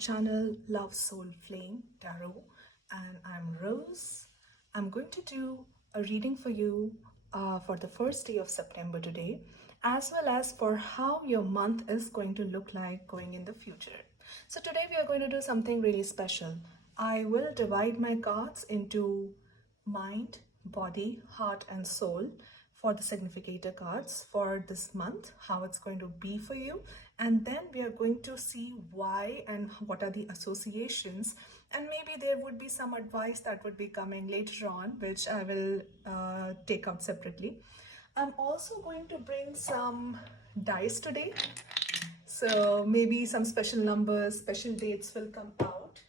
channel Love Soul Flame Tarot, and I'm Rose. I'm going to do a reading for you for the first day of September today, as well as for how your month is going to look like going in the future. So, today we are going to do something really special. I will divide my cards into mind, body, heart, and soul for the significator cards for this month, how it's going to be for you. And then we are going to see why and what are the associations. And maybe there would be some advice that would be coming later on, which I will take out separately. I'm also going to bring some dice today. So maybe some special numbers, special dates will come out.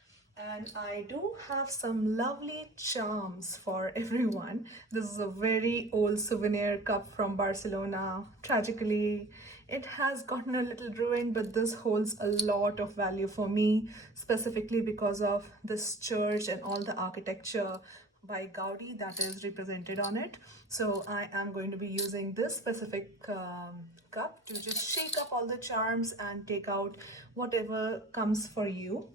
And I do have some lovely charms for everyone. This is a very old souvenir cup from Barcelona. Tragically, it has gotten a little ruined, but this holds a lot of value for me, specifically because of this church and all the architecture by Gaudi that is represented on it. So I am going to be using this specific cup to just shake up all the charms and take out whatever comes for you.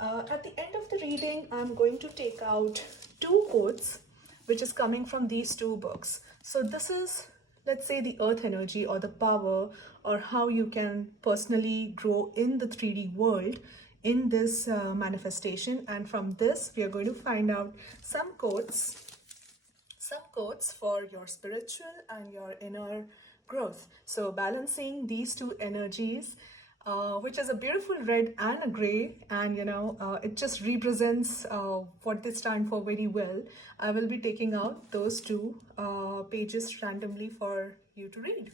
At the end of the reading, I'm going to take out two quotes, which is coming from these two books. So this is, let's say, the earth energy or the power, or how you can personally grow in the 3D world in this manifestation. And from this, we are going to find out some quotes for your spiritual and your inner growth. So balancing these two energies, which is a beautiful red and a gray, and it just represents what they stand for very well. I will be taking out those two pages randomly for you to read,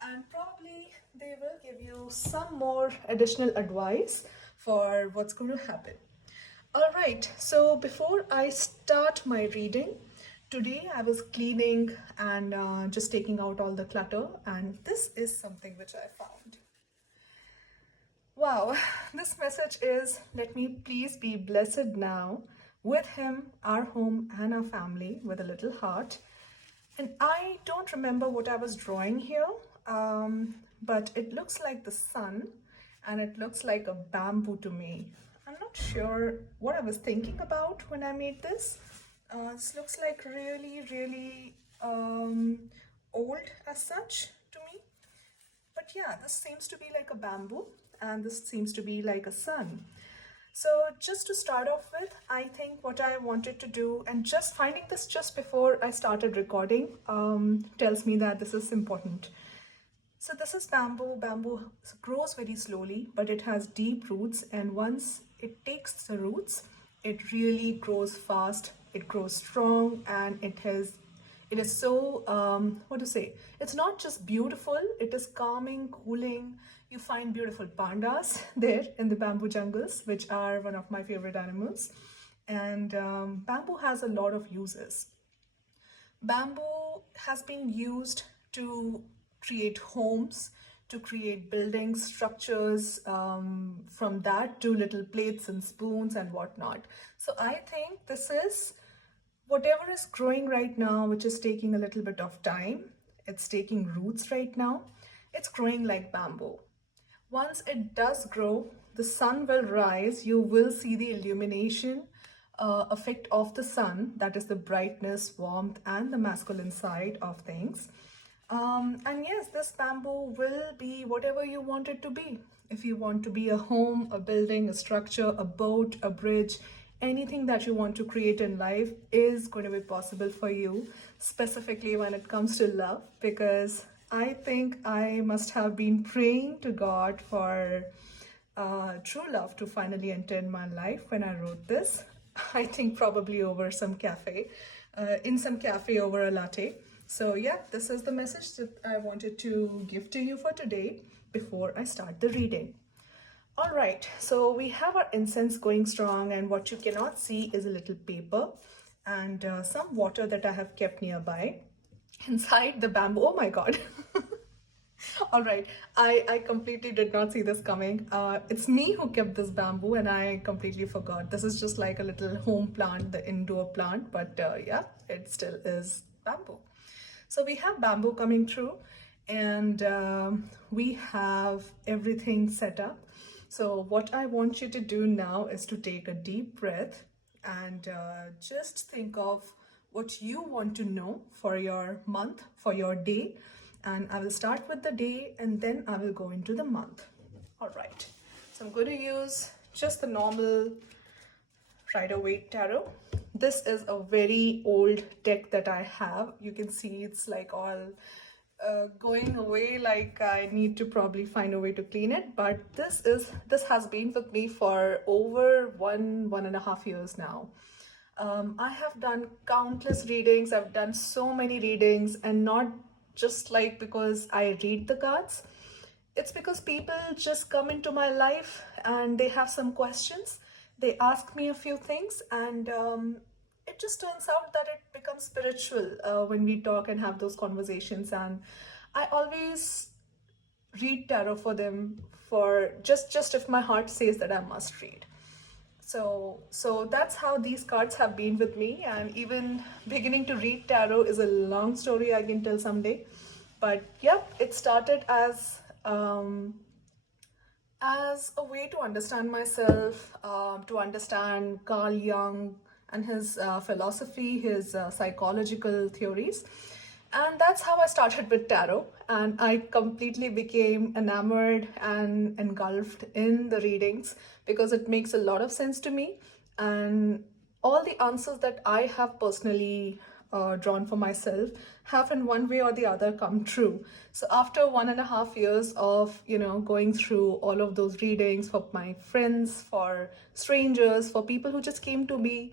and probably they will give you some more additional advice for what's going to happen. All right, so before I start my reading, today I was cleaning and just taking out all the clutter, and this is something which I found. Wow, this message is, let me please be blessed now with him, our home, and our family, with a little heart. And I don't remember what I was drawing here, but it looks like the sun, and it looks like a bamboo to me. I'm not sure what I was thinking about when I made this. This looks like really, really old as such to me. But yeah, this seems to be like a bamboo, and this seems to be like a sun. So just to start off with, I think what I wanted to do, and just finding this just before I started recording, tells me that this is important. So this is bamboo. Bamboo grows very slowly, but it has deep roots, and once it takes the roots, it really grows fast, it grows strong, and it is so, what to say, it's not just beautiful, it is calming, cooling. You find beautiful pandas there in the bamboo jungles, which are one of my favorite animals. And bamboo has a lot of uses. Bamboo has been used to create homes, to create buildings, structures, from that to little plates and spoons and whatnot. So I think this is whatever is growing right now, which is taking a little bit of time. It's taking roots right now. It's growing like bamboo. Once it does grow, the sun will rise. You will see the illumination effect of the sun, that is the brightness, warmth, and the masculine side of things. And yes, this bamboo will be whatever you want it to be. If you want to be a home, a building, a structure, a boat, a bridge, anything that you want to create in life is going to be possible for you, specifically when it comes to love, because I think I must have been praying to God for true love to finally enter in my life when I wrote this. I think probably over some cafe, in some cafe over a latte. So yeah, this is the message that I wanted to give to you for today before I start the reading. All right, so we have our incense going strong, and what you cannot see is a little paper and some water that I have kept nearby inside the bamboo. Oh my God. All right, I completely did not see this coming. It's me who kept this bamboo, and I completely forgot. This is just like a little home plant, the indoor plant, but yeah, it still is bamboo. So we have bamboo coming through, and we have everything set up. So what I want you to do now is to take a deep breath and just think of what you want to know for your month, for your day. And I will start with the day and then I will go into the month. All right. So I'm going to use just the normal Rider-Waite tarot. This is a very old deck that I have. You can see it's like all going away, like I need to probably find a way to clean it, but this has been with me for over 1.5 years now. I have done countless readings. I've done so many readings, and not just like because I read the cards. It's because people just come into my life and they have some questions. They ask me a few things, and it just turns out that it becomes spiritual when we talk and have those conversations. And I always read tarot for them, for just if my heart says that I must read. So that's how these cards have been with me, and even beginning to read tarot is a long story I can tell someday. But yep, it started as a way to understand myself, to understand Carl Jung and his philosophy, his psychological theories. And that's how I started with tarot. And I completely became enamored and engulfed in the readings because it makes a lot of sense to me. And all the answers that I have personally drawn for myself have in one way or the other come true. So after 1.5 years of going through all of those readings for my friends, for strangers, for people who just came to me,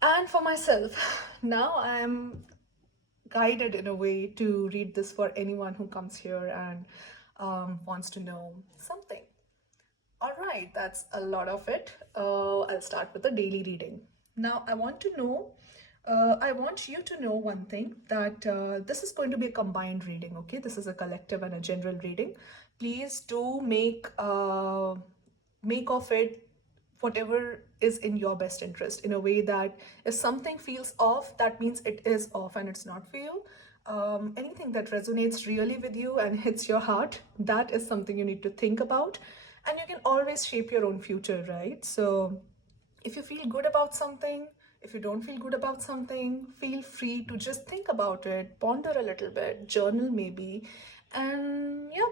and for myself, now I am guided in a way to read this for anyone who comes here and wants to know something. All right, that's a lot of it. I'll start with the daily reading. Now, I want you to know one thing, that this is going to be a combined reading, okay? This is a collective and a general reading. Please do make of it whatever is in your best interest, in a way that if something feels off, that means it is off and it's not for you. Anything that resonates really with you and hits your heart, that is something you need to think about. And you can always shape your own future, right? So if you feel good about something, if you don't feel good about something, feel free to just think about it, ponder a little bit, journal maybe, and yeah,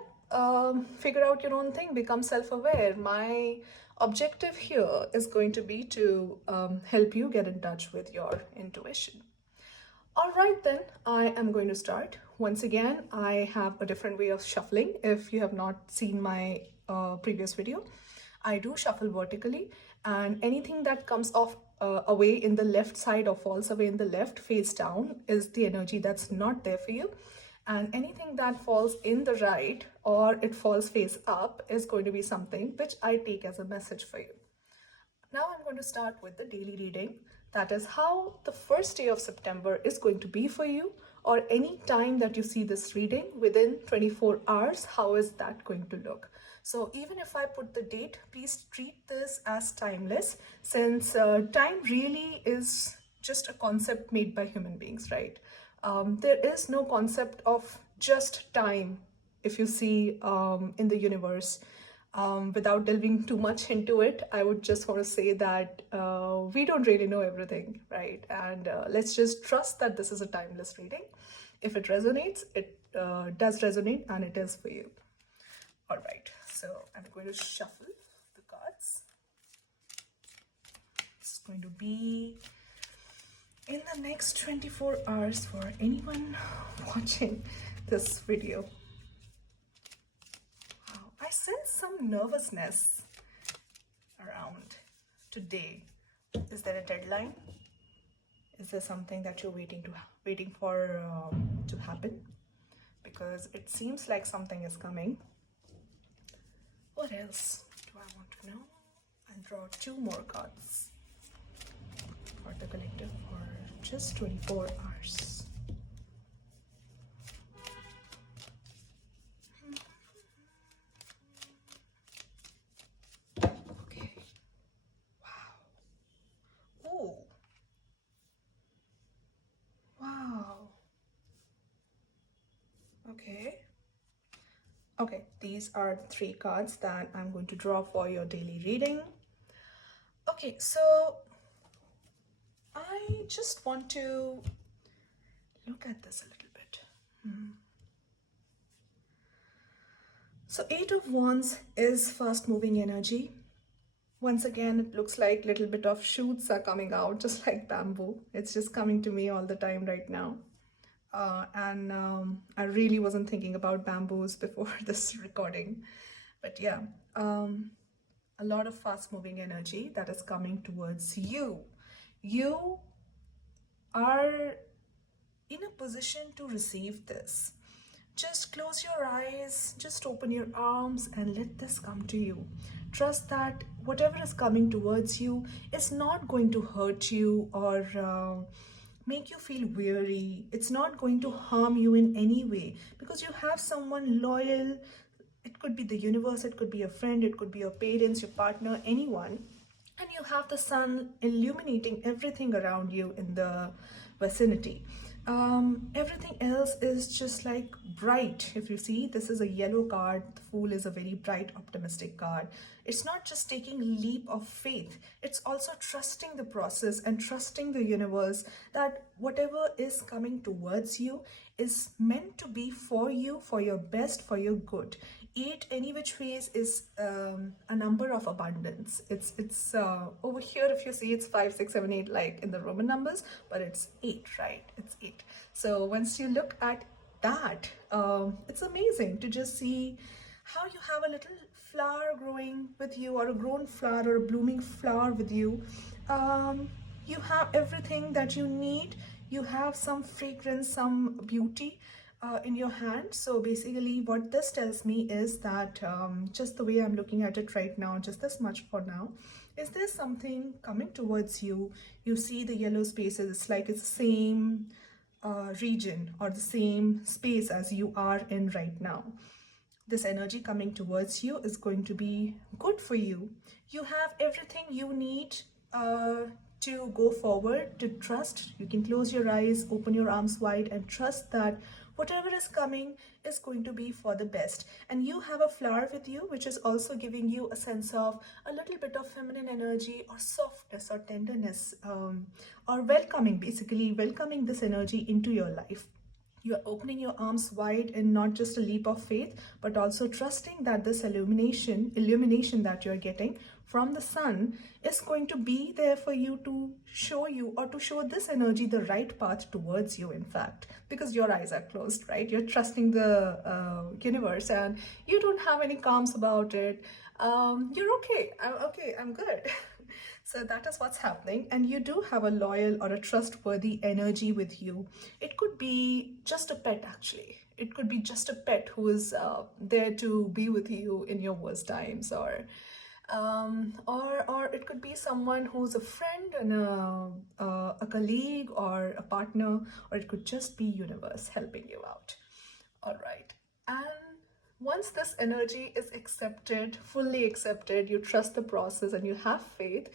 figure out your own thing, become self-aware. My objective here is going to be to help you get in touch with your intuition. All right, then I am going to start. Once again, I have a different way of shuffling. If you have not seen my previous video, I do shuffle vertically, and anything that comes off away in the left side or falls away in the left face down is the energy that's not there for you. And anything that falls in the right or it falls face up is going to be something which I take as a message for you. Now I'm going to start with the daily reading. That is how the first day of September is going to be for you, or any time that you see this reading within 24 hours, how is that going to look? So even if I put the date, please treat this as timeless, since time really is just a concept made by human beings, right? There is no concept of just time, if you see in the universe. Without delving too much into it, I would just want to say that we don't really know everything, right? And let's just trust that this is a timeless reading. If it resonates, it does resonate, and it is for you. All right, so I'm going to shuffle the cards. It's going to be in the next 24 hours for anyone watching this video. I sense some nervousness around today. Is there a deadline? Is there something that you're waiting for to happen? Because it seems like something is coming. What else do I want to know? I'll draw 2 more cards for the collective for just 24 hours. Wow. Okay. Okay, these are the 3 cards that I'm going to draw for your daily reading. Okay, so I just want to look at this a little bit. So 8 of Wands is fast moving energy. Once again, it looks like a little bit of shoots are coming out, just like bamboo. It's just coming to me all the time right now. And I really wasn't thinking about bamboos before this recording. But yeah, a lot of fast moving energy that is coming towards you. You are in a position to receive this. Just close your eyes, just open your arms and let this come to you. Trust that whatever is coming towards you is not going to hurt you or make you feel weary. It's not going to harm you in any way because you have someone loyal. It could be the universe, it could be a friend, it could be your parents, your partner, anyone. And you have the sun illuminating everything around you in the vicinity. Everything else is just like bright. If you see, this is a yellow card. The Fool is a very bright, optimistic card. It's not just taking a leap of faith, it's also trusting the process and trusting the universe that whatever is coming towards you is meant to be for you, for your best, for your good. 8 any which ways is a number of abundance. It's over here, if you see, it's 5 6 7 8 like in the Roman numbers, but it's 8, right? It's 8. So once you look at that, it's amazing to just see how you have a little flower growing with you, or a grown flower, or a blooming flower with you. You have everything that you need. You have some fragrance, some beauty in your hand. So basically what this tells me is that just the way I'm looking at it right now, just this much for now, is there something coming towards you. You see the yellow spaces, it's like it's the same region or the same space as you are in right now. This energy coming towards you is going to be good for you. You have everything you need to go forward, to trust. You can close your eyes, open your arms wide, and trust that whatever is coming is going to be for the best. And you have a flower with you, which is also giving you a sense of a little bit of feminine energy or softness or tenderness, or welcoming, basically welcoming this energy into your life. You're opening your arms wide in not just a leap of faith, but also trusting that this illumination that you're getting from the sun is going to be there for you, to show you, or to show this energy the right path towards you, in fact, because your eyes are closed, right? You're trusting the universe and you don't have any qualms about it. You're okay. I'm good. So that is what's happening, and you do have a loyal or a trustworthy energy with you. It could be just a pet, actually. It could be just a pet who is there to be with you in your worst times, or it could be someone who's a friend and a colleague or a partner, or it could just be universe helping you out. All right. And once this energy is accepted, fully accepted, you trust the process and you have faith,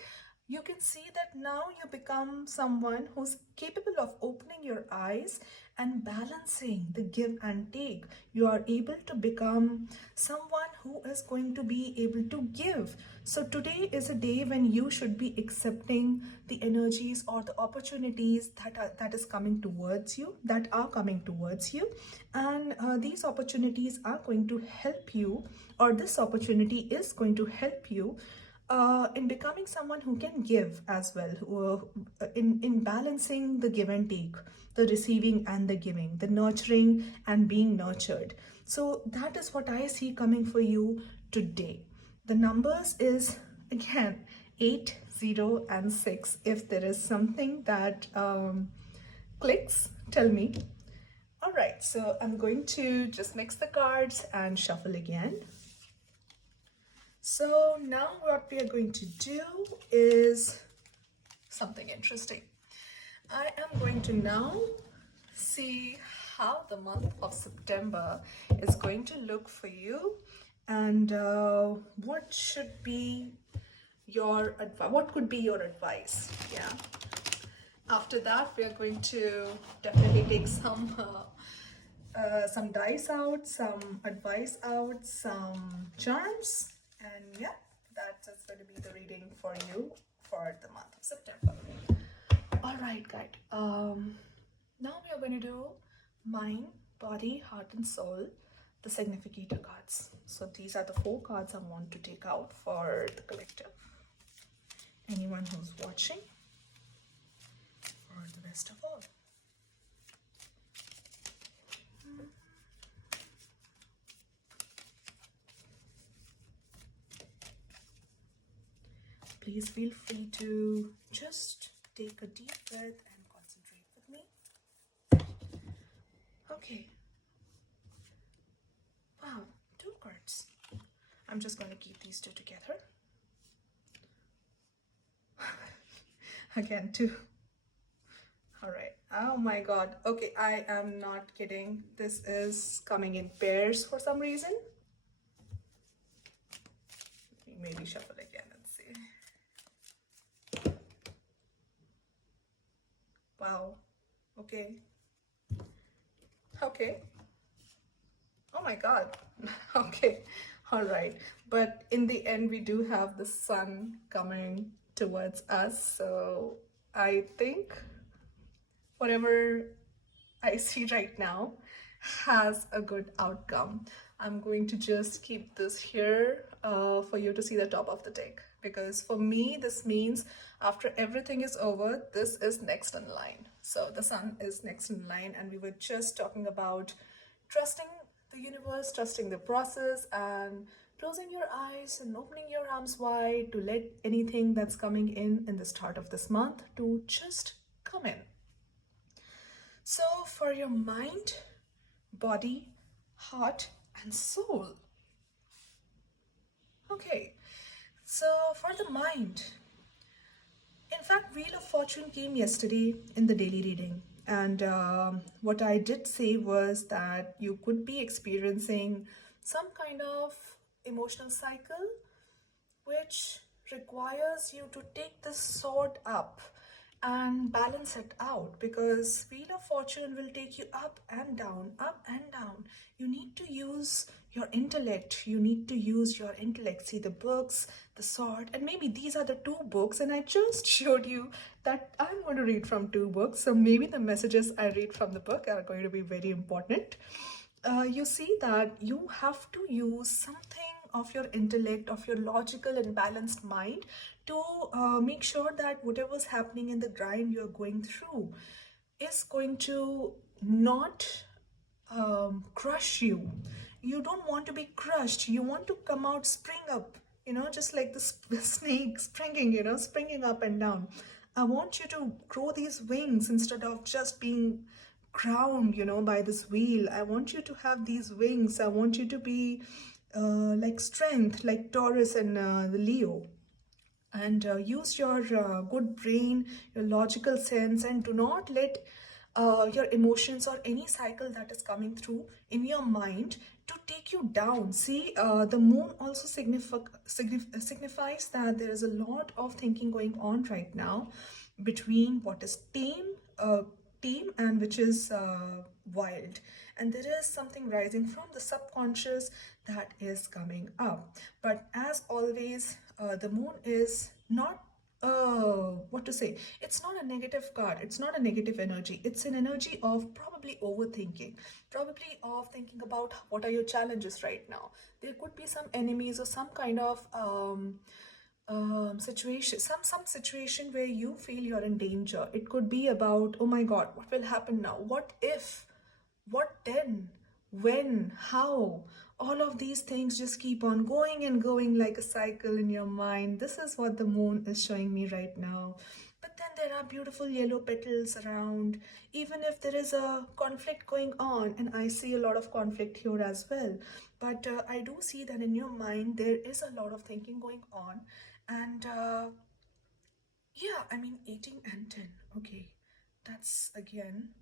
you can see that now you become someone who's capable of opening your eyes and balancing the give and take. You are able to become someone who is going to be able to give. So today is a day when you should be accepting the energies or the opportunities that is coming towards you, that are coming towards you. And these opportunities are going to help you, or this opportunity is going to help you in becoming someone who can give as well, in balancing the give and take, the receiving and the giving, the nurturing and being nurtured. So that is what I see coming for you today. The numbers is again 8, 0 and 6. If there is something that clicks, tell me. All right, so I'm going to just mix the cards and shuffle again. So now what we are going to do is something interesting. I am going to now see how the month of September is going to look for you, and what should be your advice, what could be your advice. Yeah. After that, we are going to definitely take some some dice out, some advice out, some charms, and yeah, that is going to be the reading for you for the month of September. All right, guys. Now we are going to do mind, body, heart, and soul, the significator cards. So these are the 4 cards I want to take out for the collective. Anyone who's watching, or the rest of all. Please feel free to just take a deep breath and concentrate with me. Okay. Wow, 2 cards. I'm just going to keep these 2 together. Again, 2. All right. Oh my God. Okay, I am not kidding. This is coming in pairs for some reason. Maybe shuffle again and see. Wow. Okay. Okay. Oh my God. Okay. All right. But in the end, we do have the sun coming towards us. So I think whatever I see right now has a good outcome. I'm going to just keep this here for you to see the top of the deck, because for me this means after everything is over, this is next in line. So the sun is next in line, and we were just talking about trusting the universe, trusting the process, and closing your eyes and opening your arms wide to let anything that's coming in the start of this month to just come in. So for your mind, body, heart, and soul. Okay, so for the mind, in fact, Wheel of Fortune came yesterday in the daily reading. And what I did say was that you could be experiencing some kind of emotional cycle which requires you to take the sword up and balance it out, because Wheel of Fortune will take you up and down, up and down. You need to use your intellect. You need to use your intellect. See the books, the sword, and maybe these are the 2 books, and I just showed you that I'm going to read from 2 books. So maybe the messages I read from the book are going to be very important. You see that you have to use something of your intellect, of your logical and balanced mind to make sure that whatever's happening in the grind you're going through is going to not crush you. You don't want to be crushed. You want to come out, spring up, just like the snake springing, springing up and down. I want you to grow these wings instead of just being crowned, by this wheel. I want you to have these wings. I want you to be like strength, like Taurus and the Leo. And use your good brain, your logical sense, and do not let your emotions or any cycle that is coming through in your mind to take you down. See, the moon also signifies that there is a lot of thinking going on right now between what is tame and which is wild, and there is something rising from the subconscious that is coming up. But as always, the moon is not what to say, it's not a negative card, it's not a negative energy. It's an energy of probably overthinking, probably of thinking about what are your challenges right now. There could be some enemies or some kind of situation, some situation where you feel you're in danger. It could be about, oh my God, what will happen now, what if, what then, when, how. All of these things just keep on going and going like a cycle in your mind. This is what the moon is showing me right now. But then there are beautiful yellow petals around, even if there is a conflict going on, and I see a lot of conflict here as well. But I do see that in your mind there is a lot of thinking going on. And yeah, I mean 18 and 10. Okay, that's again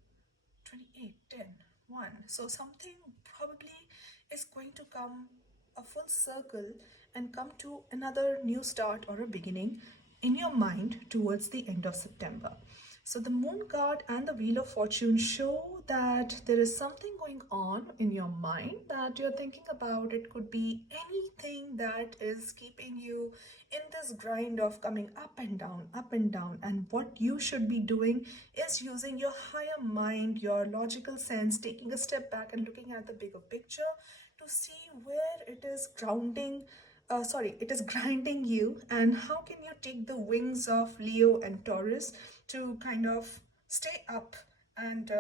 28, 10, 1. So something probably is going to come a full circle and come to another new start or a beginning in your mind towards the end of September. So the moon card and the Wheel of Fortune show that there is something going on in your mind that you're thinking about. It could be anything that is keeping you in this grind of coming up and down, up and down. And what you should be doing is using your higher mind, your logical sense, taking a step back and looking at the bigger picture to see where it is grounding. It is grinding you, and how can you take the wings of Leo and Taurus to kind of stay up and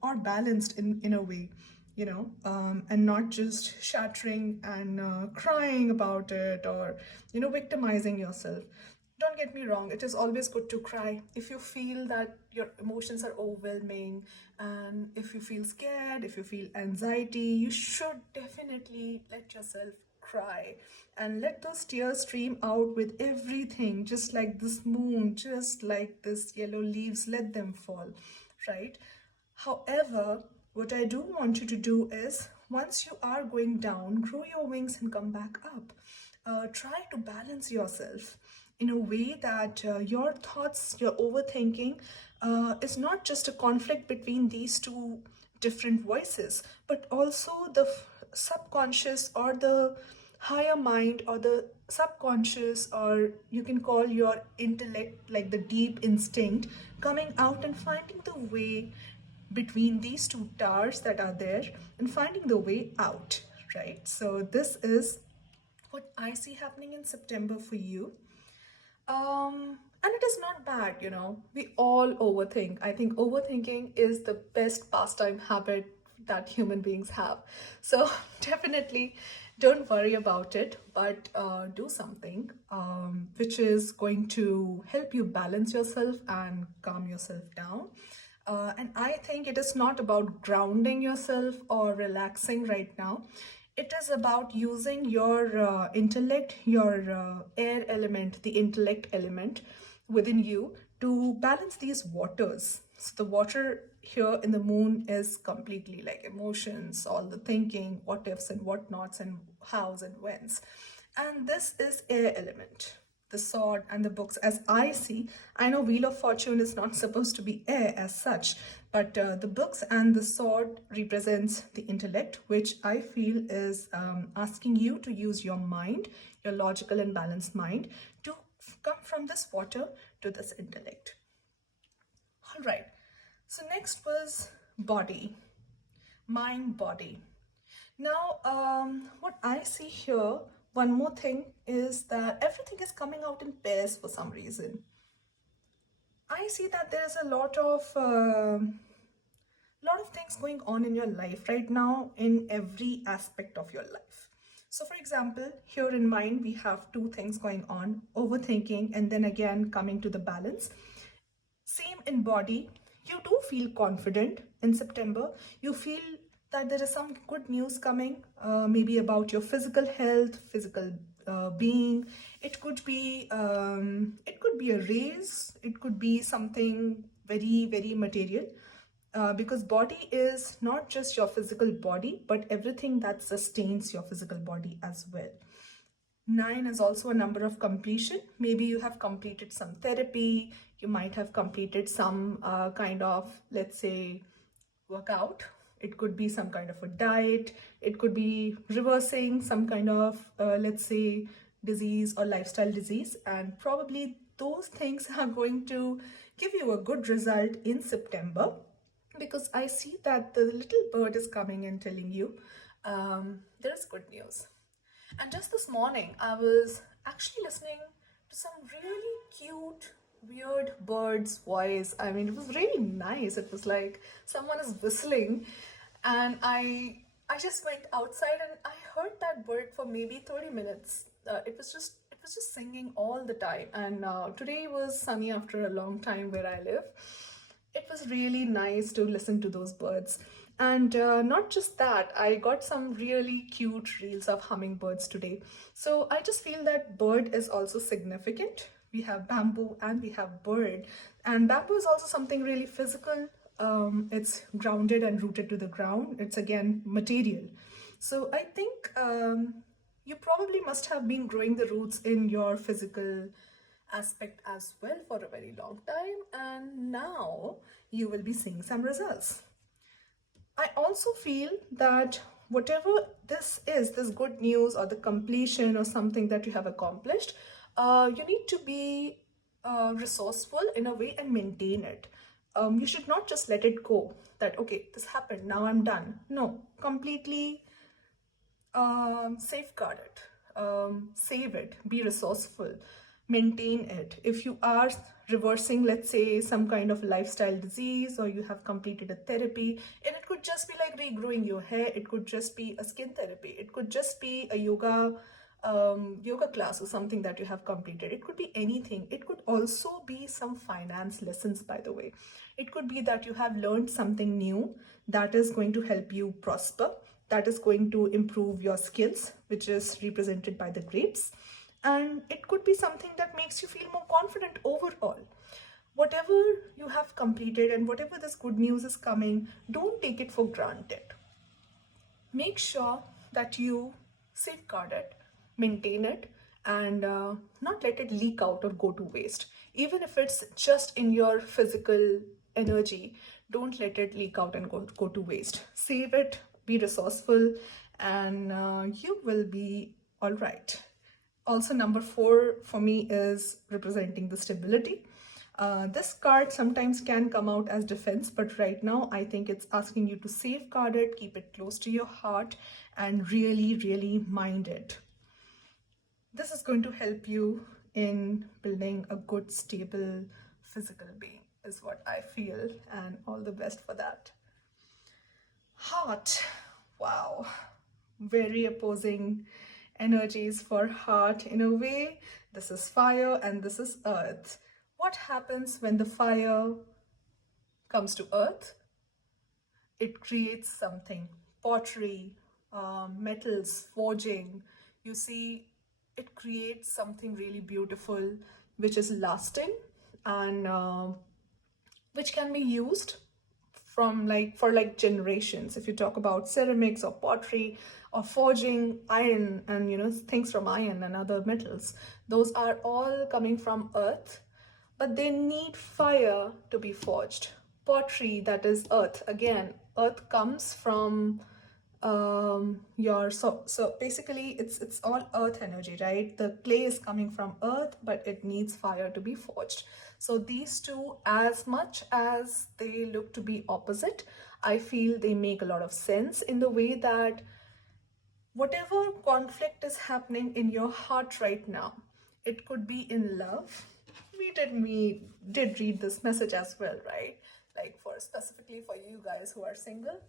or balanced in a way, and not just shattering and crying about it, or victimizing yourself. Don't get me wrong, it is always good to cry if you feel that your emotions are overwhelming, and if you feel scared, if you feel anxiety, you should definitely let yourself cry and let those tears stream out with everything, just like this moon, just like this yellow leaves, let them fall, right? However, what I do want you to do is, once you are going down, grow your wings and come back up. Try to balance yourself in a way that your thoughts, your overthinking, is not just a conflict between these two different voices, but also the subconscious, or the higher mind, or the subconscious, or you can call your intellect, like the deep instinct, coming out and finding the way between these two towers that are there and finding the way out, right? So this is what I see happening in September for you. And it is not bad, we all overthink. I think overthinking is the best pastime habit that human beings have. So definitely don't worry about it, but do something which is going to help you balance yourself and calm yourself down. And I think it is not about grounding yourself or relaxing right now. It is about using your intellect, your air element, the intellect element within you to balance these waters. So the water here in the moon is completely like emotions, all the thinking, what ifs and what nots and hows and whens. And this is air element, the sword and the books, as I see. I know Wheel of Fortune is not supposed to be air as such, but the books and the sword represents the intellect, which I feel is asking you to use your mind, your logical and balanced mind, to come from this water to this intellect. All right. So next was body, mind, body. Now, what I see here, one more thing is that everything is coming out in pairs for some reason. I see that there's a lot of things going on in your life right now, in every aspect of your life. So for example, here in mind, we have two things going on: overthinking, and then again coming to the balance. Same in body. You do feel confident in September. You feel that there is some good news coming, maybe about your physical health, physical being. It could be a raise. It could be something very, very material. Because body is not just your physical body, but everything that sustains your physical body as well. 9 is also a number of completion. Maybe you have completed some therapy, you might have completed some kind of, let's say, workout. It could be some kind of a diet. It could be reversing some kind of, let's say, disease or lifestyle disease. And probably those things are going to give you a good result in September, because I see that the little bird is coming and telling you there is good news. And just this morning, I was actually listening to some really cute, weird bird's voice. I mean, it was really nice. It was like someone is whistling, and I just went outside and I heard that bird for maybe 30 minutes. It was just singing all the time. And today was sunny after a long time where I live. It was really nice to listen to those birds. And not just that, I got some really cute reels of hummingbirds today. So I just feel that bird is also significant. We have bamboo and we have bird. And bamboo is also something really physical. It's grounded and rooted to the ground. It's again material. So I think you probably must have been growing the roots in your physical aspect as well for a very long time, and now you will be seeing some results. I also feel that whatever this is, this good news or the completion or something that you have accomplished, you need to be resourceful in a way and maintain it. You should not just let it go that, okay, this happened, now I'm done. No, completely safeguard it, save it, be resourceful, maintain it. If you are reversing, let's say, some kind of lifestyle disease, or you have completed a therapy, and it could just be like regrowing your hair, it could just be a skin therapy, it could just be a yoga class or something that you have completed. It could be anything. It could also be some finance lessons, by the way. It could be that you have learned something new that is going to help you prosper, that is going to improve your skills, which is represented by the grapes. And it could be something that makes you feel more confident overall. Whatever you have completed and whatever this good news is coming, don't take it for granted. Make sure that you safeguard it, maintain it, and not let it leak out or go to waste. Even if it's just in your physical energy, don't let it leak out and go to waste. Save it, be resourceful, and you will be all right. Also, number 4 for me is representing the stability. This card sometimes can come out as defense, but right now I think it's asking you to safeguard it, keep it close to your heart, and really, really mind it. This is going to help you in building a good, stable physical being, is what I feel, and all the best for that. Heart. Wow. Very opposing energies for heart in a way. This is fire and this is earth. What happens when the fire comes to earth? It creates something. Pottery, metals, forging. You see, it creates something really beautiful, which is lasting and which can be used from for generations. If you talk about ceramics or pottery or forging iron and things from iron and other metals, those are all coming from earth, but they need fire to be forged. Pottery, that is earth. Again, earth comes from your so basically it's all earth energy, right? The clay is coming from earth, but it needs fire to be forged. So these two, as much as they look to be opposite, I feel they make a lot of sense in the way that whatever conflict is happening in your heart right now, it could be in love. We did read this message as well, right? Like for specifically for you guys who are single,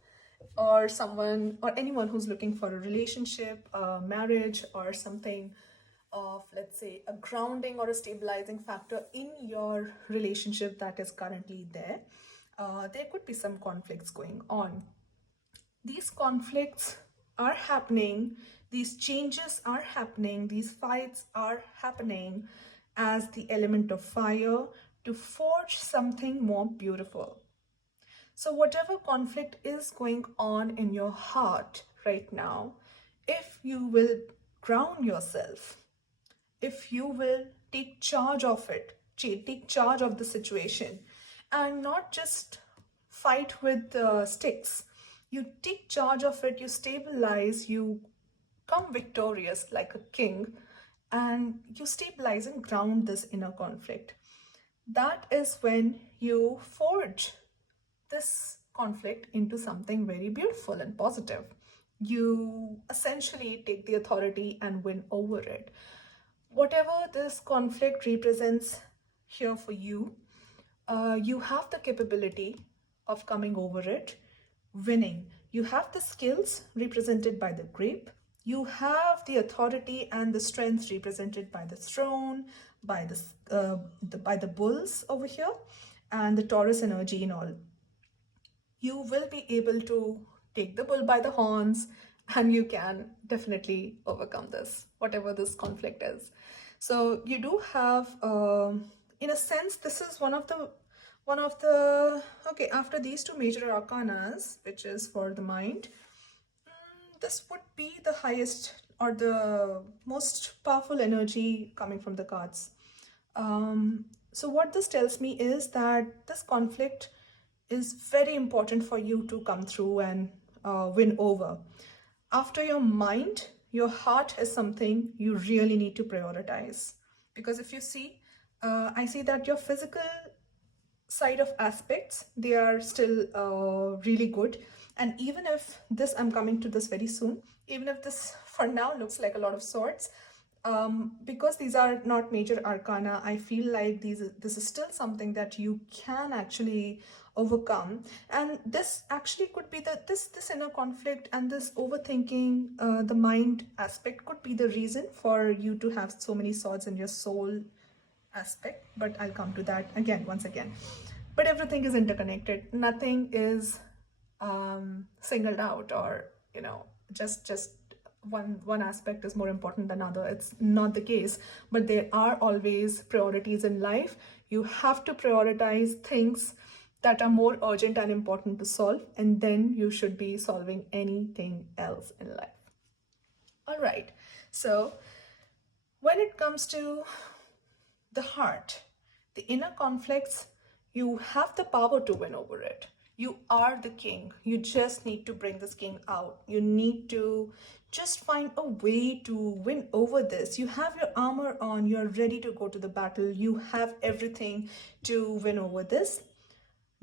or someone or anyone who's looking for a relationship, a marriage, or something of, let's say, a grounding or a stabilizing factor in your relationship that is currently there. There could be some conflicts going on. These conflicts are happening, these changes are happening, these fights are happening as the element of fire to forge something more beautiful. So whatever conflict is going on in your heart right now, if you will ground yourself, if you will take charge of it, take charge of the situation, and not just fight with sticks, you take charge of it, you stabilize, you come victorious like a king, and you stabilize and ground this inner conflict. That is when you forge this conflict into something very beautiful and positive. You essentially take the authority and win over it. Whatever this conflict represents here for you, you have the capability of coming over it, winning. You have the skills represented by the grape. You have the authority and the strength represented by the throne, by the bulls over here, and the Taurus energy and all. You will be able to take the bull by the horns, and you can definitely overcome this, whatever this conflict is. So you do have, in a sense, this is one of the okay, after these two major arcanas, which is for the mind, this would be the highest or the most powerful energy coming from the cards. So what this tells me is that this conflict is very important for you to come through and win over. After your mind, your heart is something you really need to prioritize. Because if you see, I see that your physical side of aspects, they are still really good. And even if this, I'm coming to this very soon, even if this for now looks like a lot of swords, because these are not major arcana, I feel like this is still something that you can actually overcome. And this actually could be this inner conflict and this overthinking, the mind aspect could be the reason for you to have so many swords in your soul aspect. But I'll come to that again, once again. But everything is interconnected. Nothing is singled out, or just one aspect is more important than other. It's not the case. But there are always priorities in life. You have to prioritize things that are more urgent and important to solve, and then you should be solving anything else in life. All right. So when it comes to the heart, the inner conflicts, you have the power to win over it. You are the king. You just need to bring this king out. You need to just find a way to win over this. You have your armor on, you're ready to go to the battle. You have everything to win over this.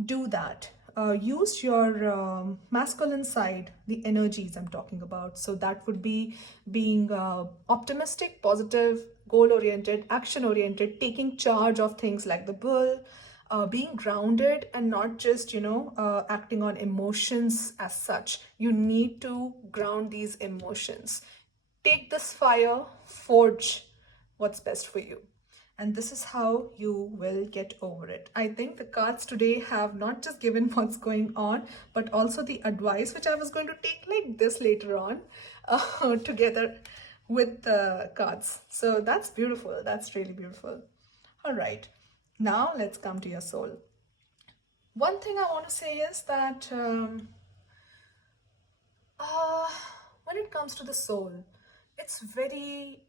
Do that. Use your masculine side, the energies I'm talking about. So that would be being optimistic, positive, goal oriented, action oriented, taking charge of things like the bull, being grounded and not just, acting on emotions as such. You need to ground these emotions. Take this fire, forge what's best for you. And this is how you will get over it. I think the cards today have not just given what's going on, but also the advice, which I was going to take like this later on, together with the cards. So that's beautiful. That's really beautiful. All right. Now let's come to your soul. One thing I want to say is that when it comes to the soul, it's very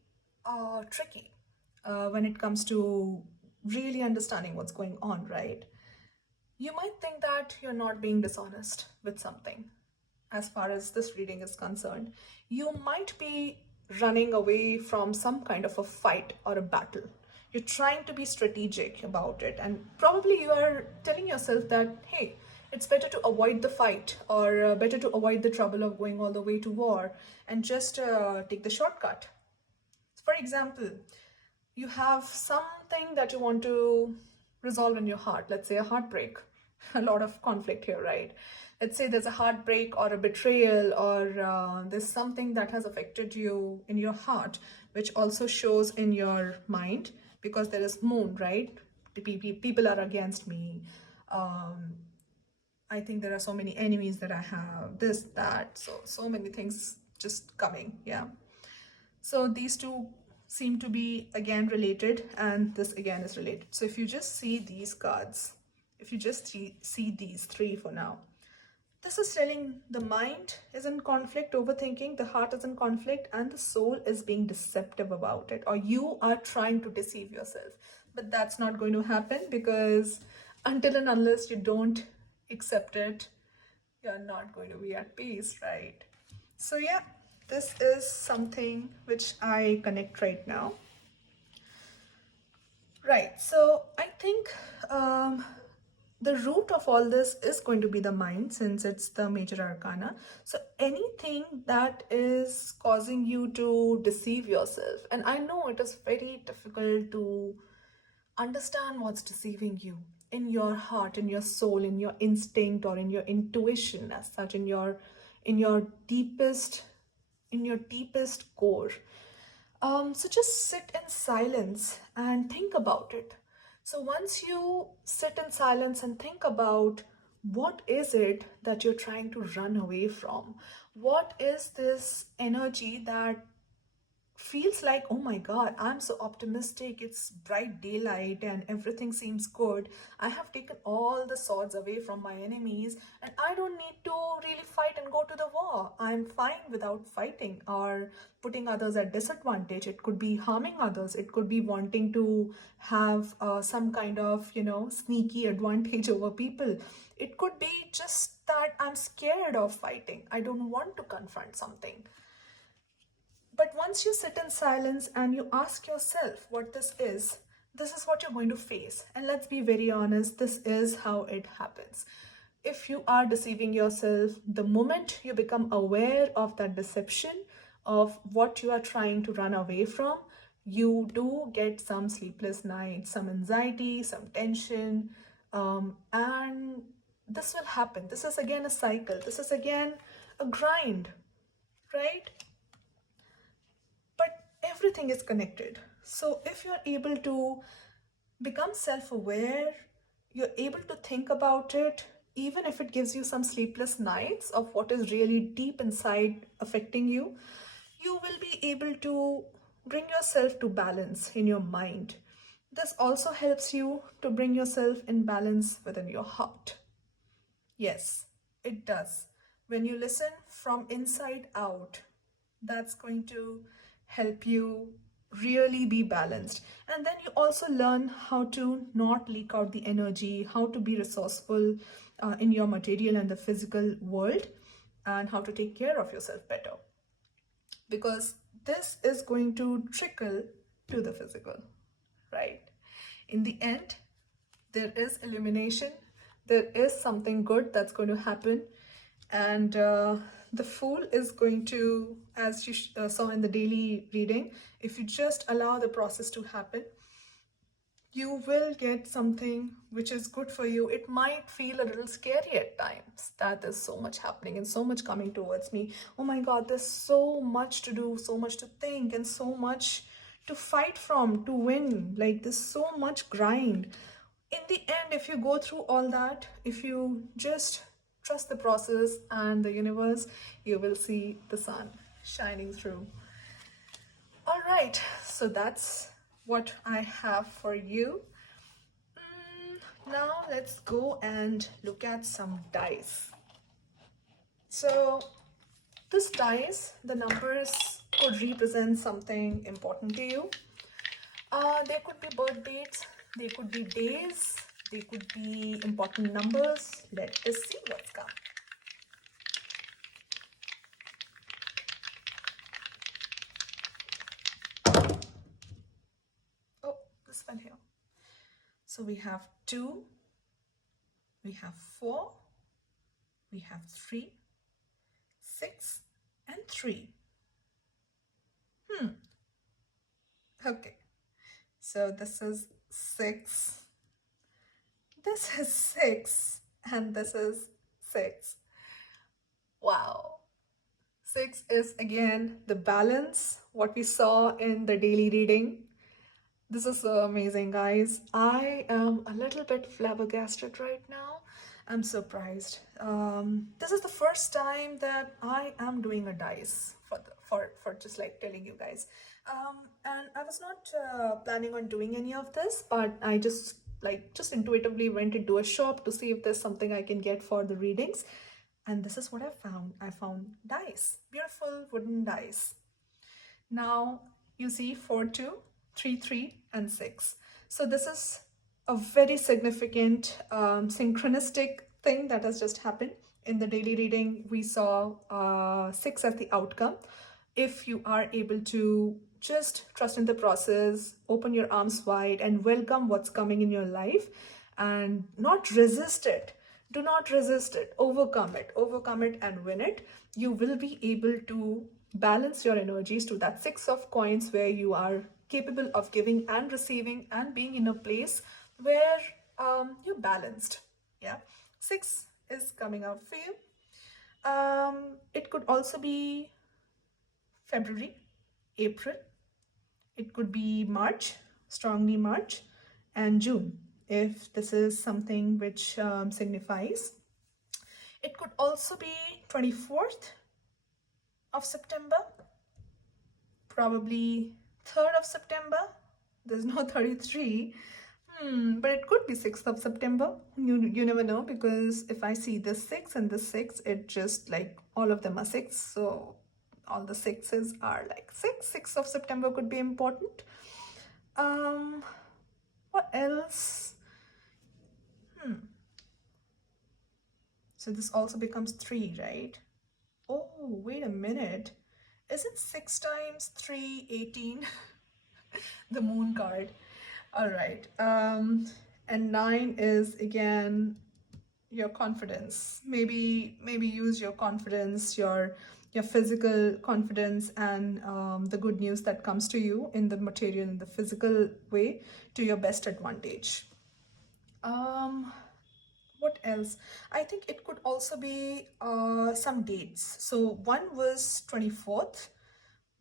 tricky when it comes to really understanding what's going on, right? You might think that you're not being dishonest with something. As far as this reading is concerned, you might be running away from some kind of a fight or a battle. You're trying to be strategic about it, and probably you are telling yourself that, hey, it's better to avoid the fight, or better to avoid the trouble of going all the way to war and just take the shortcut. For example, you have something that you want to resolve in your heart, let's say a heartbreak. A lot of conflict here, right? Let's say there's a heartbreak or a betrayal, or there's something that has affected you in your heart, which also shows in your mind, because there is moon, right? People are against me. I think there are so many enemies that I have, this, that, so many things just coming, yeah. So these two seem to be again related, and this again is related. So if you just see these cards, if you just see these three for now, this is telling the mind is in conflict, overthinking, the heart is in conflict, and the soul is being deceptive about it, or you are trying to deceive yourself. But that's not going to happen, because until and unless you don't accept it, you're not going to be at peace, right? So yeah, this is something which I connect right now. Right, so I think the root of all this is going to be the mind, since it's the major arcana. So anything that is causing you to deceive yourself, and I know it is very difficult to understand what's deceiving you in your heart, in your soul, in your instinct, or in your intuition as such, in your deepest core. So just sit in silence and think about it. So once you sit in silence and think about what is it that you're trying to run away from, what is this energy that feels like, oh my God, I'm so optimistic, it's bright daylight and everything seems good. I have taken all the swords away from my enemies and I don't need to really fight and go to the war. I'm fine without fighting or putting others at disadvantage. It could be harming others, it could be wanting to have some kind of, sneaky advantage over people. It could be just that I'm scared of fighting, I don't want to confront something. But once you sit in silence and you ask yourself what this is what you're going to face. And let's be very honest, this is how it happens. If you are deceiving yourself, the moment you become aware of that deception, of what you are trying to run away from, you do get some sleepless nights, some anxiety, some tension, and this will happen. This is again a cycle. This is again a grind, right? But everything is connected. So if you're able to become self-aware, you're able to think about it, even if it gives you some sleepless nights of what is really deep inside affecting you, you will be able to bring yourself to balance in your mind. This also helps you to bring yourself in balance within your heart. Yes, it does. When you listen from inside out, that's going to help you really be balanced. And then you also learn how to not leak out the energy, how to be resourceful in your material and the physical world, and how to take care of yourself better. Because this is going to trickle to the physical, right? In the end, there is illumination, there is something good that's going to happen, and the fool is going to, as you saw in the daily reading, if you just allow the process to happen, you will get something which is good for you. It might feel a little scary at times that there's so much happening and so much coming towards me. Oh my God, there's so much to do, so much to think, and so much to fight from, to win. Like, there's so much grind. In the end, if you go through all that, if you just trust the process and the universe, you will see the sun shining through. All right, so that's what I have for you. Now let's go and look at some dice. So this dice, the numbers could represent something important to you. There could be birth dates, they could be days, they could be important numbers. Let us see what's come. Oh, this one here. So we have 2, we have 4, we have 3, 6, and 3. Okay, so this is 6, this is 6, and this is 6. Wow. 6 is again the balance, what we saw in the daily reading. This is so amazing, guys. I am a little bit flabbergasted right now. I'm surprised. This is the first time that I am doing a dice for just like telling you guys. And I was not planning on doing any of this, but I just intuitively went into a shop to see if there's something I can get for the readings. And this is what I found. I found dice, beautiful wooden dice. Now you see 4, 2, 3, 3, and 6. So this is a very significant synchronistic thing that has just happened. In the daily reading, we saw 6 as the outcome. If you are able to just trust in the process, open your arms wide and welcome what's coming in your life and not resist it. Do not resist it, overcome it and win it. You will be able to balance your energies to that 6 of coins where you are capable of giving and receiving and being in a place where you're balanced. Yeah, 6 is coming out for you. It could also be February, April. It could be March, strongly March, and June, if this is something which signifies. It could also be 24th of September, probably 3rd of September. There's no 33. But it could be 6th of September. You never know, because if I see this 6 and this 6, it just like all of them are 6. So all the 6s are like 6. 6th of September could be important. What else? So this also becomes 3, right? Oh, wait a minute. Isn't 6 times 3 18? The moon card. All right. And 9 is again your confidence. Maybe use your confidence, your physical confidence, and the good news that comes to you in the material, in the physical way, to your best advantage. What else? I think it could also be some dates. So one was 24th,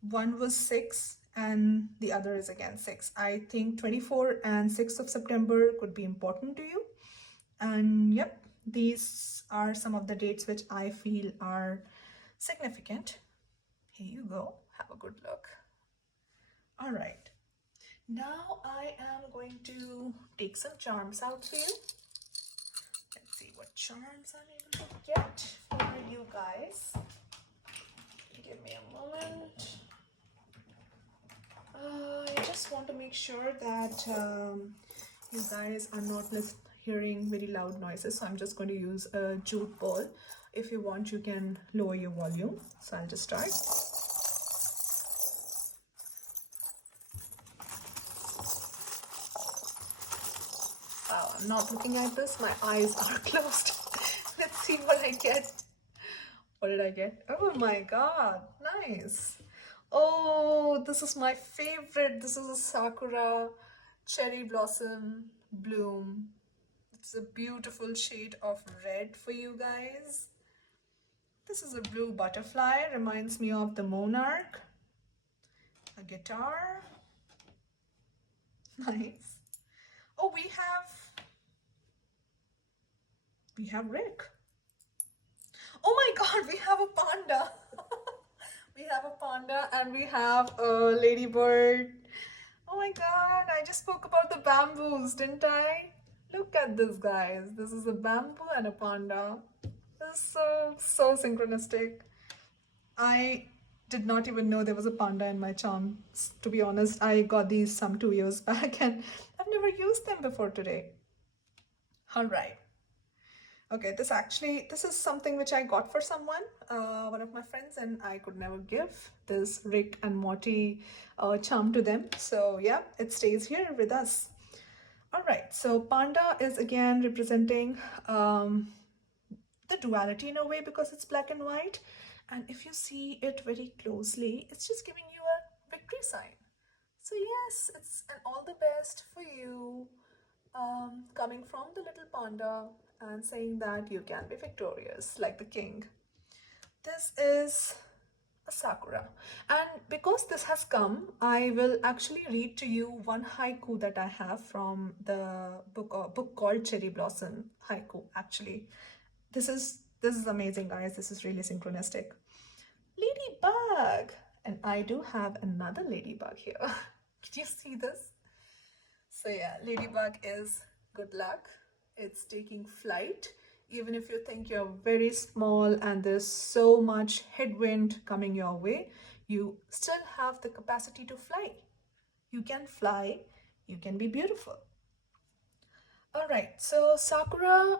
one was 6, and the other is again 6. I think 24 and 6th of September could be important to you. And yep, these are some of the dates which I feel are significant. Here you go. Have a good look. All right. Now I am going to take some charms out for you. Let's see what charms I'm able to get for you guys. Give me a moment. I just want to make sure that you guys are not hearing very loud noises, so I'm just going to use a jute ball. If you want, you can lower your volume. So I'll just start. Wow, I'm not looking at this. My eyes are closed. Let's see what I get. What did I get? Oh my god, nice. Oh, this is my favorite. This is a sakura cherry blossom bloom. It's a beautiful shade of red for you guys. This is a blue butterfly, reminds me of the monarch. A guitar. Nice. Oh, we have Rick. Oh my god, we have a panda. We have a panda and we have a ladybird. Oh my god, I just spoke about the bamboos, didn't I? Look at this, guys. This is a bamboo and a panda. This is so synchronistic. I did not even know there was a panda in my charms. To be honest, I got these some 2 years back and I've never used them before today. All right. Okay, this is something which I got for someone, one of my friends, and I could never give this Rick and Morty charm to them. So yeah, it stays here with us. All right, so panda is again representing the duality in a way, because it's black and white. And if you see it very closely, it's just giving you a victory sign. So yes, it's an all the best for you, coming from the little panda and saying that you can be victorious like the king. This is a sakura, and because this has come, I will actually read to you one haiku that I have from the book called Cherry Blossom Haiku. Actually, this is amazing, guys. This is really synchronistic. Ladybug, and I do have another ladybug here. Can you see this? So yeah, ladybug is good luck. It's taking flight. Even if you think you're very small and there's so much headwind coming your way, you still have the capacity to fly. You can fly, you can be beautiful. All right, so sakura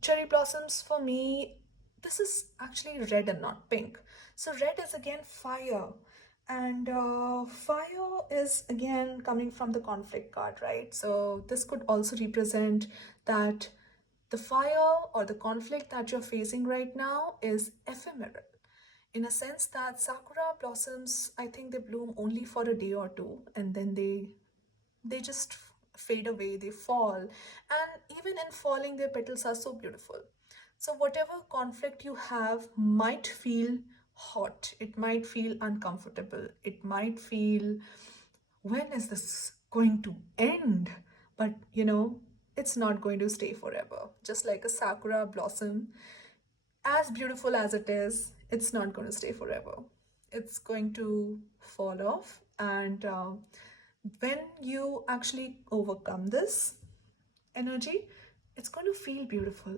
cherry blossoms for me, this is actually red and not pink. So red is again fire. And fire is again coming from the conflict card, right? So this could also represent that the fire or the conflict that you're facing right now is ephemeral, in a sense that sakura blossoms, I think they bloom only for a day or two, and then they just fade away, they fall, and even in falling, their petals are so beautiful. So whatever conflict you have might feel hot, it might feel uncomfortable, it might feel, when is this going to end? But it's not going to stay forever. Just like a sakura blossom, as beautiful as it is, it's not going to stay forever. it's going to fall off. And when you actually overcome this energy, it's going to feel beautiful.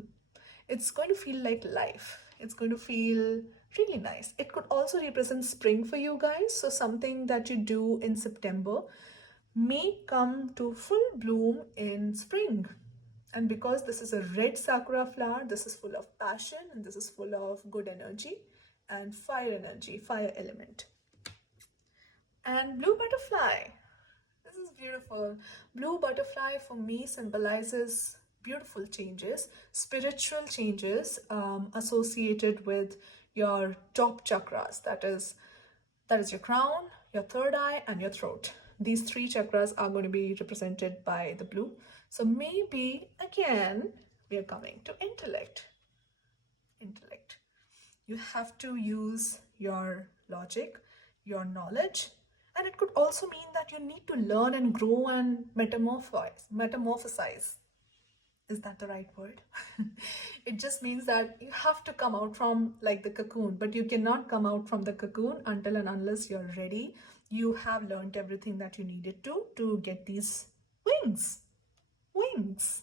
It's going to feel like life. It's going to feel really nice. It could also represent spring for you guys. So something that you do in September may come to full bloom in spring. And because this is a red sakura flower, this is full of passion and this is full of good energy and fire energy, fire element. And blue butterfly. This is beautiful. Blue butterfly for me symbolizes beautiful changes, spiritual changes associated with your top chakras. That is your crown, your third eye, and your throat. These three chakras are going to be represented by the blue. So maybe again we are coming to intellect. Intellect. You have to use your logic, your knowledge, and it could also mean that you need to learn and grow and metamorphosize. Is that the right word? It just means that you have to come out from like the cocoon, but you cannot come out from the cocoon until and unless you're ready. You have learned everything that you needed to get these wings. Wings.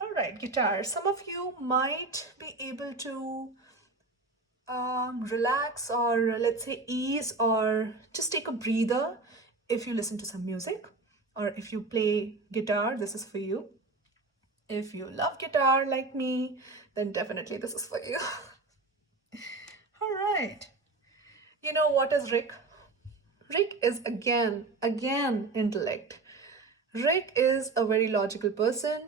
All right, guitar. Some of you might be able to relax or let's say ease or just take a breather if you listen to some music or if you play guitar. This is for you. If you love guitar like me, then definitely this is for you. All right. You know what is Rick? Rick is again intellect. Rick is a very logical person.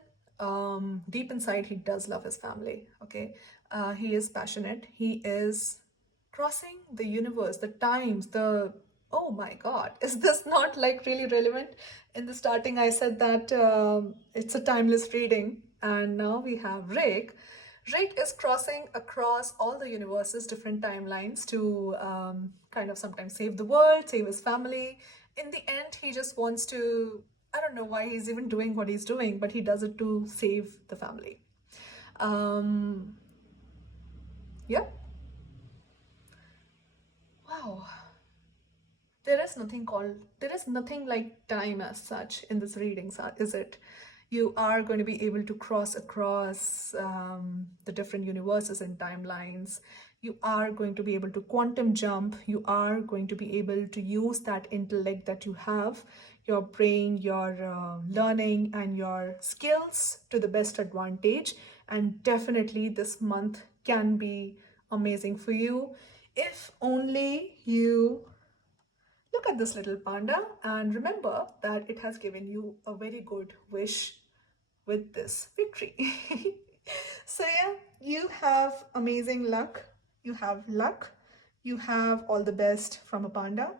Deep inside, he does love his family. Okay, he is passionate. He is crossing the universe, the times, the oh my God, is this not like really relevant? In the starting, I said that it's a timeless reading, and now we have Rick. Rick is crossing across all the universes, different timelines to kind of sometimes save the world, save his family. In the end, he just wants to, I don't know why he's even doing what he's doing, but he does it to save the family. Yeah. Wow. There is nothing like time as such in this reading, is it? You are going to be able to cross across the different universes and timelines. You are going to be able to quantum jump. You are going to be able to use that intellect that you have, your brain, your learning, and your skills to the best advantage. And definitely this month can be amazing for you if only you look at this little panda and remember that it has given you a very good wish with this victory. So yeah, you have amazing luck. You have luck. You have all the best from a panda.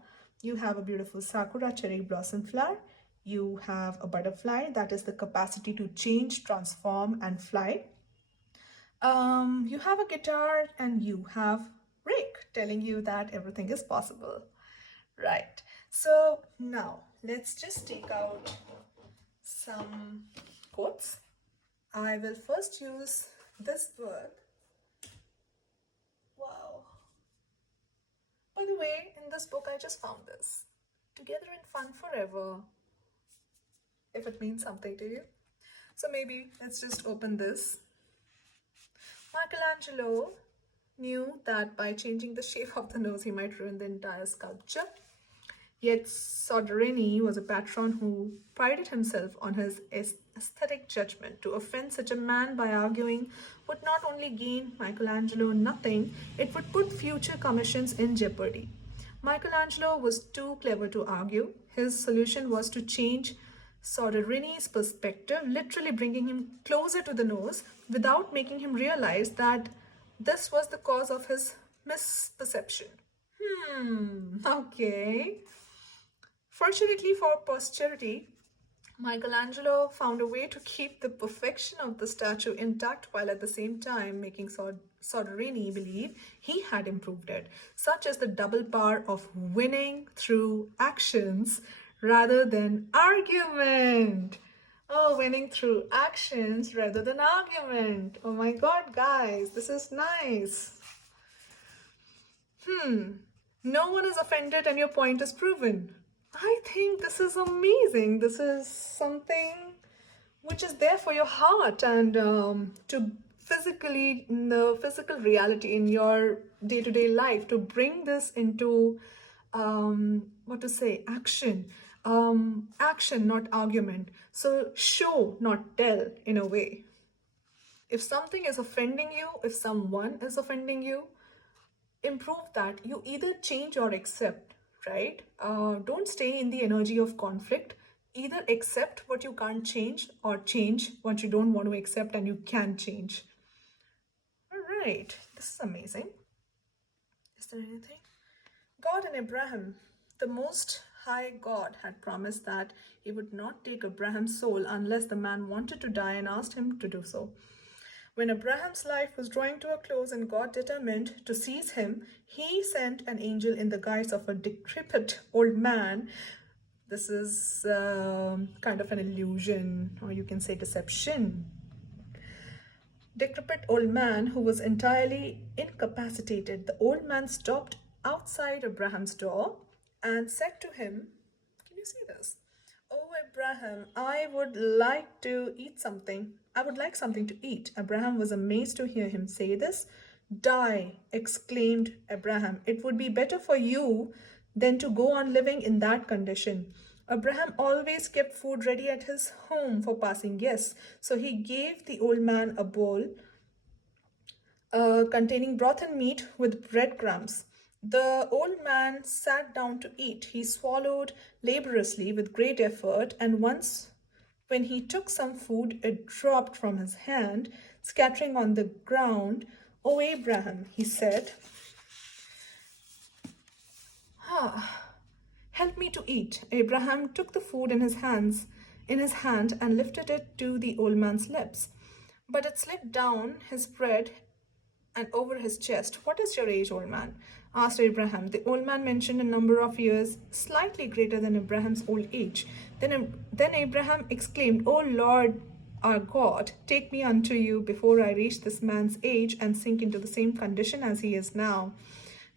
You have a beautiful sakura cherry blossom flower. You have a butterfly, that is the capacity to change, transform, and fly. You have a guitar, and you have Rick telling you that everything is possible. Right, so now let's just take out some quotes. I will first use this book. Wow. By the way, in this book I just found this. Together in Fun Forever. If it means something to you. So maybe let's just open this. Michelangelo knew that by changing the shape of the nose he might ruin the entire sculpture. Yet Soderini was a patron who prided himself on his aesthetic judgment. To offend such a man by arguing would not only gain Michelangelo nothing, it would put future commissions in jeopardy. Michelangelo was too clever to argue. His solution was to change Soderini's perspective, literally bringing him closer to the nose without making him realize that this was the cause of his misperception. Okay. Fortunately for posterity, Michelangelo found a way to keep the perfection of the statue intact while at the same time making Soderini believe he had improved it, such as the double power of winning through actions rather than argument. Oh, winning through actions rather than argument. Oh my God, guys, this is nice. No one is offended and your point is proven. I think this is amazing. This is something which is there for your heart and to physically, in the physical reality in your day-to-day life, to bring this into what to say, action. Action, not argument. So show, not tell, in a way. If something is offending you, if someone is offending you, improve that. You either change or accept, right? Don't stay in the energy of conflict. Either accept what you can't change or change what you don't want to accept and you can change. All right, this is amazing. Is there anything? God and Abraham. The Most High God had promised that he would not take Abraham's soul unless the man wanted to die and asked him to do so. When Abraham's life was drawing to a close and God determined to seize him, he sent an angel in the guise of a decrepit old man. This is kind of an illusion, or you can say deception. Decrepit old man who was entirely incapacitated. The old man stopped outside Abraham's door and said to him, can you see this? Oh, Abraham, I would like to eat something. I would like something to eat. Abraham was amazed to hear him say this. Die, exclaimed Abraham. It would be better for you than to go on living in that condition. Abraham always kept food ready at his home for passing guests. So he gave the old man a bowl containing broth and meat with breadcrumbs. The old man sat down to eat. He swallowed laboriously with great effort, and once when he took some food, it dropped from his hand, scattering on the ground. "O Abraham," he said, "help me to eat." Abraham took the food in his hand and lifted it to the old man's lips. But it slipped down his bread and over his chest. "What is your age, old man?" asked Abraham. The old man mentioned a number of years slightly greater than Abraham's old age. Then Abraham exclaimed, "O Lord our God, take me unto you before I reach this man's age and sink into the same condition as he is now."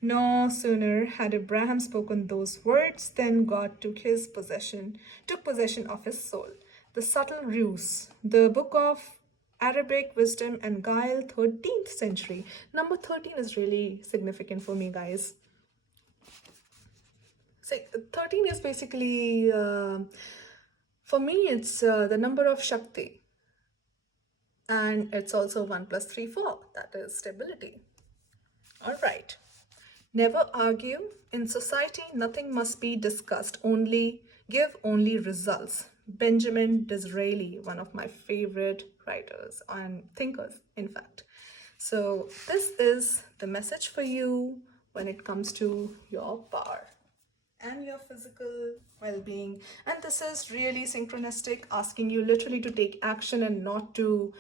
No sooner had Abraham spoken those words than God took possession of his soul. The subtle ruse. The book of Arabic Wisdom and Guile, 13th century. Number 13 is really significant for me, guys. So 13 is basically, for me, it's the number of Shakti. And it's also 1 plus 3, 4. That is stability. All right. Never argue. In society, nothing must be discussed. Give only results. Benjamin Disraeli, one of my favorite writers and thinkers, in fact. So this is the message for you when it comes to your power and your physical well-being. And this is really synchronistic, asking you literally to take action and not to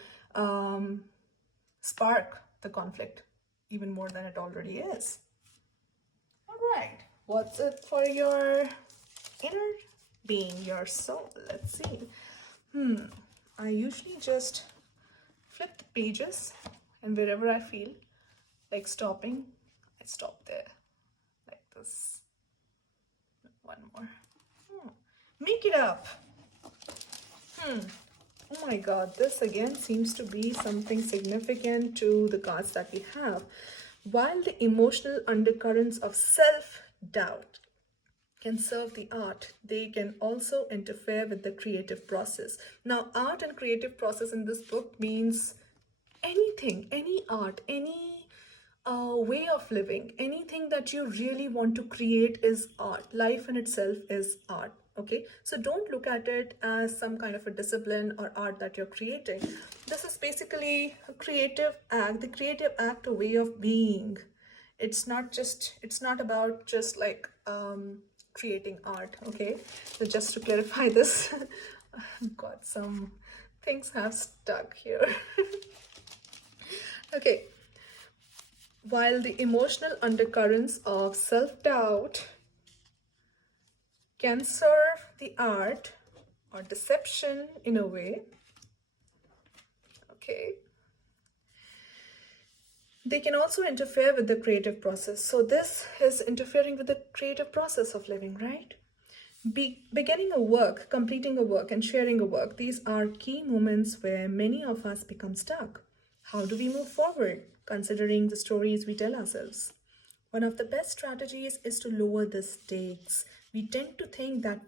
spark the conflict even more than it already is. All right, what's it for your inner being, your soul? Let's see. I usually just flip the pages, and wherever I feel like stopping, I stop there, like this. One more. Make it up. Oh my God, this again seems to be something significant to the cards that we have. While the emotional undercurrents of self-doubt can serve the art, they can also interfere with the creative process. Now, art and creative process in this book means anything, any art, any way of living, anything that you really want to create is art. Life in itself is art. Okay, so don't look at it as some kind of a discipline or art that you're creating. This is basically a creative act, the creative act, a way of being. It's not about just like creating art. Okay, so just to clarify this, got some things have stuck here. Okay, while the emotional undercurrents of self-doubt can serve the art or deception in a way. Okay. They can also interfere with the creative process. So this is interfering with the creative process of living, right? Beginning a work, completing a work, and sharing a work, these are key moments where many of us become stuck. How do we move forward, considering the stories we tell ourselves? One of the best strategies is to lower the stakes. We tend to think that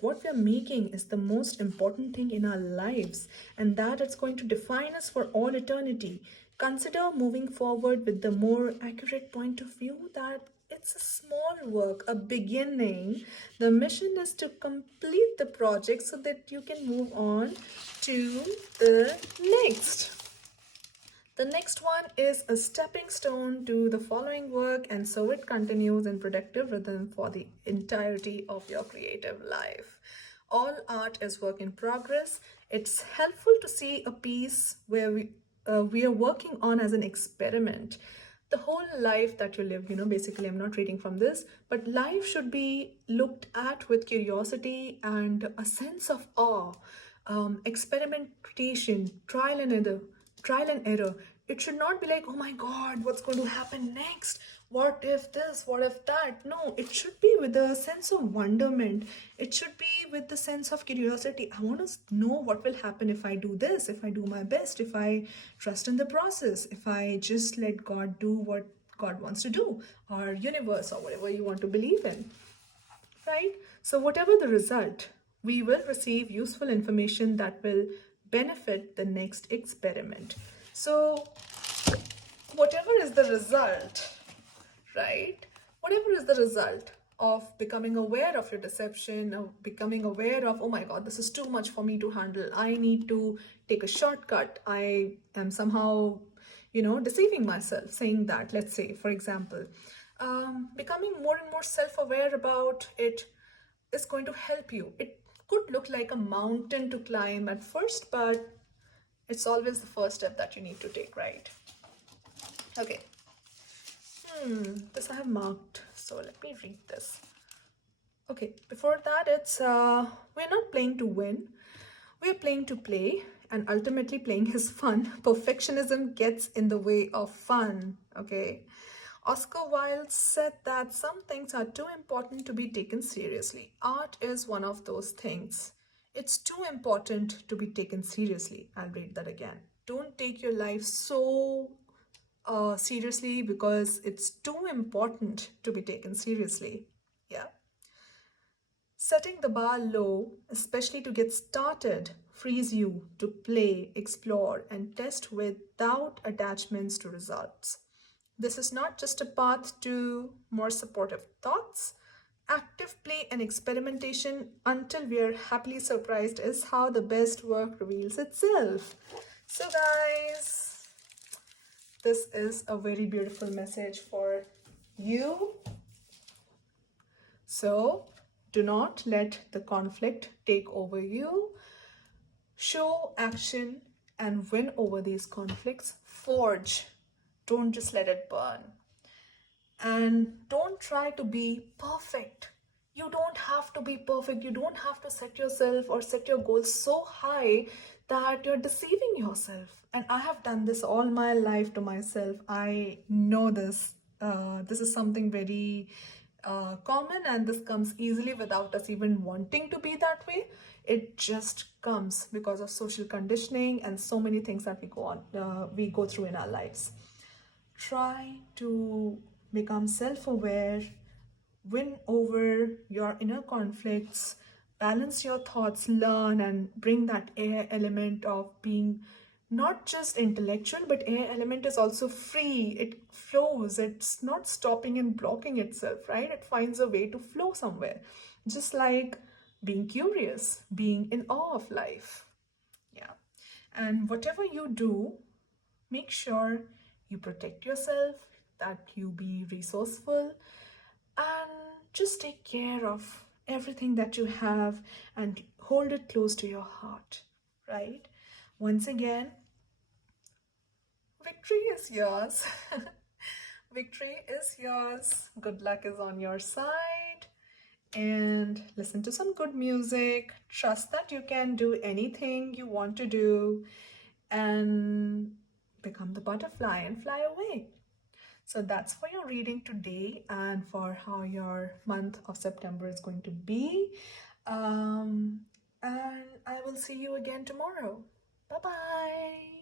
what we are making is the most important thing in our lives and that it's going to define us for all eternity. Consider moving forward with the more accurate point of view that it's a small work, a beginning. The mission is to complete the project so that you can move on to the next. The next one is a stepping stone to the following work, and so it continues in productive rhythm for the entirety of your creative life. All art is work in progress. It's helpful to see a piece where we are working on as an experiment. The whole life that you live, basically, I'm not reading from this, but life should be looked at with curiosity and a sense of awe, experimentation, trial and error. It should not be like, oh my god, what's going to happen next, what if this, what if that. No, it should be with a sense of wonderment. It should be with the sense of curiosity. I want to know what will happen if I do this, if I do my best, if I trust in the process, if I just let God do what God wants to do, or universe, or whatever you want to believe in, right? So whatever the result, we will receive useful information that will benefit the next experiment. So whatever is the result, right? Whatever is the result of becoming aware of your deception, of becoming aware of, oh my God, this is too much for me to handle. I need to take a shortcut. I am somehow, deceiving myself, saying that, let's say, for example, becoming more and more self-aware about it is going to help you. It could look like a mountain to climb at first, but it's always the first step that you need to take, right? Okay. This I have marked, so let me read this. Okay, before that, it's we're not playing to win, we're playing to play, and ultimately playing is fun. Perfectionism gets in the way of fun. Okay, Oscar Wilde said that some things are too important to be taken seriously. Art is one of those things. It's too important to be taken seriously. I'll read that again. Don't take your life so seriously because it's too important to be taken seriously. Yeah. Setting the bar low, especially to get started, frees you to play, explore, and test without attachments to results. This is not just a path to more supportive thoughts. Active play and experimentation until we are happily surprised is how the best work reveals itself. So, guys, this is a very beautiful message for you. So, do not let the conflict take over you. Show action and win over these conflicts. Forge. Don't just let it burn. And don't try to be perfect. You don't have to be perfect. You don't have to set yourself or set your goals so high that you're deceiving yourself. And I have done this all my life to myself. I know this. This is something very common, and this comes easily without us even wanting to be that way. It just comes because of social conditioning and so many things that we go through in our lives. Try to become self-aware, win over your inner conflicts, balance your thoughts, learn, and bring that air element of being not just intellectual, but air element is also free. It flows. It's not stopping and blocking itself, right? It finds a way to flow somewhere. Just like being curious, being in awe of life. Yeah. And whatever you do, make sure you protect yourself, that you be resourceful, and just take care of everything that you have and hold it close to your heart, right? Once again, victory is yours. Victory is yours. Good luck is on your side. And listen to some good music. Trust that you can do anything you want to do. And become the butterfly and fly away. So that's for your reading today and for how your month of September is going to be. And I will see you again tomorrow. Bye-bye.